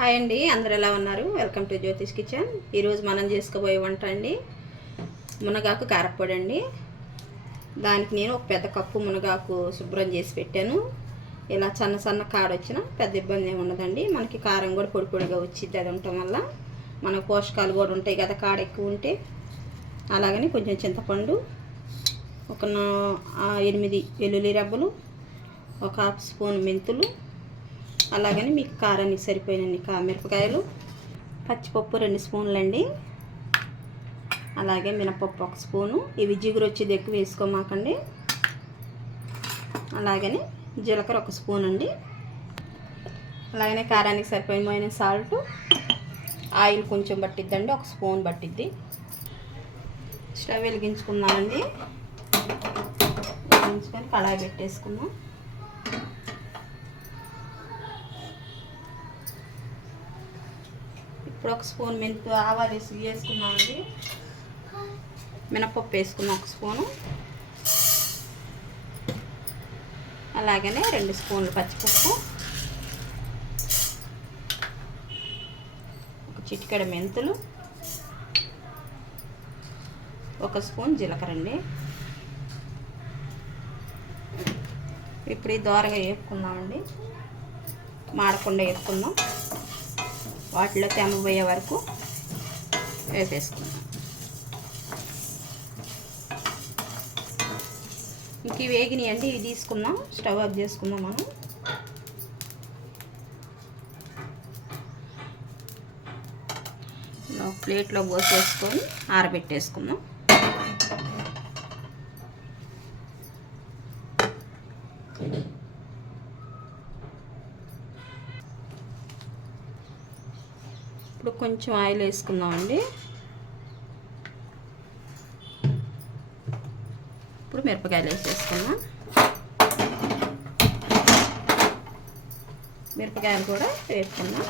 Hi అండి, అందరు ఎలా ఉన్నారు? Welcome to Jyothish kitchen. ఈరోజు మనం చేసుకోబోయే వంట అండి మునగాకు కారప్పొడి అండి. దానికి నేను ఒక పెద్ద కప్పు మునగాకు శుభ్రం చేసి పెట్టాను. ఇలా సన్న సన్న కాడ వచ్చినా పెద్ద ఇబ్బంది ఏమి ఉండదండి. మనకి కారం కూడా పొడి పొడిగా వచ్చింది. అది ఉండటం వల్ల మనకు పోషకాలు కూడా ఉంటాయి కదా కాడ ఎక్కువ ఉంటే. అలాగని కొంచెం చింతపండు, ఒక 8 వెల్లుల్లి రెబ్బలు, ఒక హాఫ్ స్పూన్ మెంతులు, అలాగని మీకు కారానికి సరిపోయినన్ని మిరపకాయలు, పచ్చిపప్పు 2 స్పూన్లు అండి, అలాగే మినపప్పు 1 స్పూను. ఇవి జిగురు వచ్చేది ఎక్కువ వేసుకోమాకండి. అలాగని జీలకర్ర 1 స్పూన్ అండి. అలాగనే కారానికి సరిపోయిన సాల్ట్, ఆయిల్ కొంచెం పట్టిద్దండి, 1 స్పూన్ పట్టిద్ది. స్టవ్ వెలిగించుకుందామండి. వెలిగించుకొని కడాయి పెట్టేసుకుందాం. ఇప్పుడు 1 స్పూన్ ఆవాలు వేసుకున్నామండి. మినపప్పు వేసుకున్నాం 1 స్పూను. అలాగనే 2 స్పూన్లు పచ్చిపప్పు, ఒక చిటికెడ మెంతులు, 1 స్పూన్ జీలకర్ర అండి. ఇప్పుడు ఈ దోరగా వేసుకుందామండి. మాడకుండా వేసుకుందాం. వాటిలో తేమ పోయే వరకు వేపేసుకుందాం. ఇంక ఇవి వేగినాయండి. ఇవి తీసుకుందాం, స్టవ్ ఆఫ్ చేసుకుందాం. మనం ప్లేట్లో పోసేసుకొని ఆరబెట్టేసుకుందాం. ఇప్పుడు కొంచెం ఆయిల్ వేసుకుందామండి. ఇప్పుడు మిరపకాయలు వేసేసుకుందాం. మిరపకాయలు కూడా వేసుకుందాం.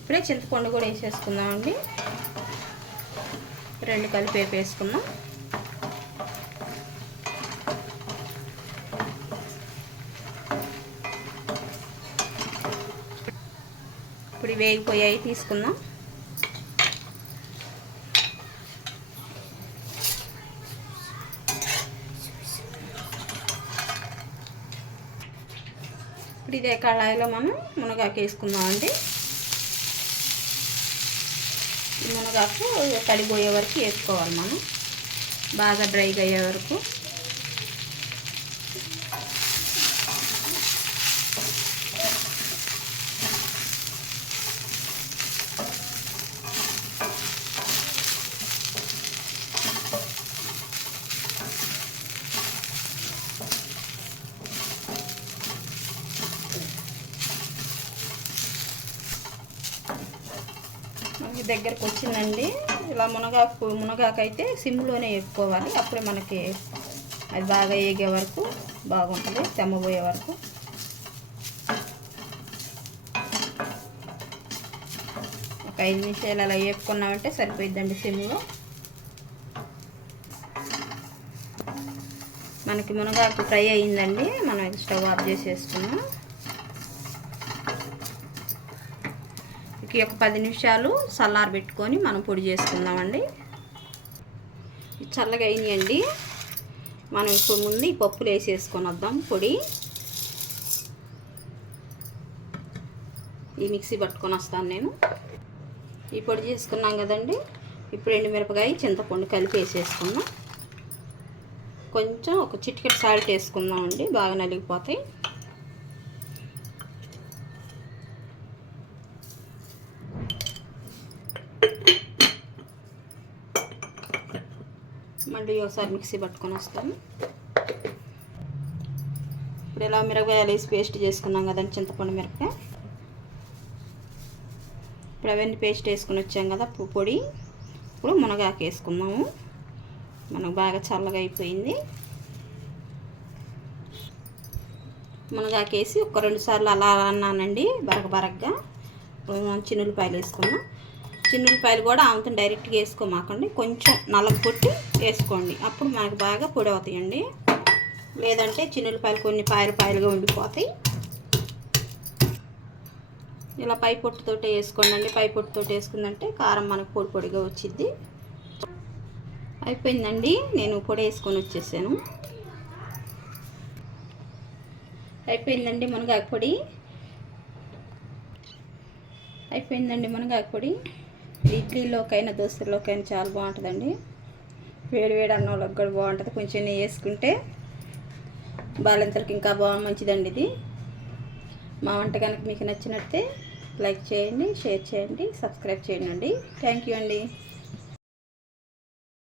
ఇప్పుడే చింతపండు కూడా వేసేసుకుందామండి. 2 కలిపి వేసుకుందాం. ఇప్పుడు వేగిపోయాయి, తీసుకుందాం. ఇప్పుడు ఇదే కళాయిలో మనం మునగాకు వేసుకుందామండి. మునగాకు తడిపోయే వరకు వేసుకోవాలి మనం, బాగా డ్రైగా అయ్యే వరకు. దగ్గరకు వచ్చిందండి. ఇలా మునగాకు అయితే సిమ్లోనే వేసుకోవాలి. అప్పుడే మనకి అది బాగా వేగే వరకు బాగుంటుంది, తెమ్మబోయే వరకు. ఒక 5 నిమిషాలు అలా వేపుకున్నామంటే సరిపోయిద్దండి సిమ్లో. మనకి మునగాకు ఫ్రై అయ్యిందండి. మనం స్టవ్ ఆఫ్ చేసేసుకున్నాం. ఒక 10 నిమిషాలు చల్లార పెట్టుకొని మనం పొడి చేసుకుందామండి. చల్లగా అయినాయండి. మనం ఇప్పుడు ముందు ఈ పప్పులు వేసేసుకొని వద్దాం. పొడి ఈ మిక్సీ పట్టుకొని వస్తాను నేను. ఈ పొడి చేసుకున్నాం కదండి. ఇప్పుడు ఎండుమిరపకాయ, చింతపండు కలిపి వేసేసుకుందాం. కొంచెం ఒక చిటికెడ సాల్ట్ వేసుకుందామండి, బాగా నలిగిపోతాయి. మళ్ళీ ఒకసారి మిక్సీ పట్టుకొని వస్తాము. ఇప్పుడు ఇలా మిరపకాయలు వేసి పేస్ట్ చేసుకున్నాం కదండి, చింతపండు మిరపకాయ. ఇప్పుడు అవన్నీ పేస్ట్ వేసుకుని వచ్చాం కదా పొడి. ఇప్పుడు మునగాకు వేసుకుందాము. మనకు బాగా చల్లగా అయిపోయింది. మునగాకు వేసి ఒక 2 సార్లు అలా అన్నానండి, బరగబరగ్గా. ఇప్పుడు మనం చిన్నులపాయలు వేసుకున్నాం. చిన్నులపాయలు కూడా ఆమెతో డైరెక్ట్గా వేసుకోమాకండి, కొంచెం నలగొట్టి వేసుకోండి, అప్పుడు మనకు బాగా పొడి అవుతాయండి. లేదంటే చిన్నులపాయలు కొన్ని పాయలుగా ఉండిపోతాయి. ఇలా పై పొట్టుతోటి వేసుకోండి. పై పొట్టుతోటి వేసుకుందంటే కారం మనకు పొడి పొడిగా వచ్చింది. అయిపోయిందండి, నేను పొడి వేసుకొని వచ్చేసాను. అయిపోయిందండి మునగాకు పొడి. ఇడ్లీలోకైనా దోశలోకైనా చాలా బాగుంటుందండి. వేడి అన్నంలోకి కూడా బాగుంటుంది. కొంచెం నెయ్యి వేసుకుంటే బాలింతలకు ఇంకా మంచిదండి ఇది. మా వంట కనుక మీకు నచ్చినట్టే లైక్ చేయండి, షేర్ చేయండి, సబ్స్క్రైబ్ చేయండి. థ్యాంక్ యూ అండి.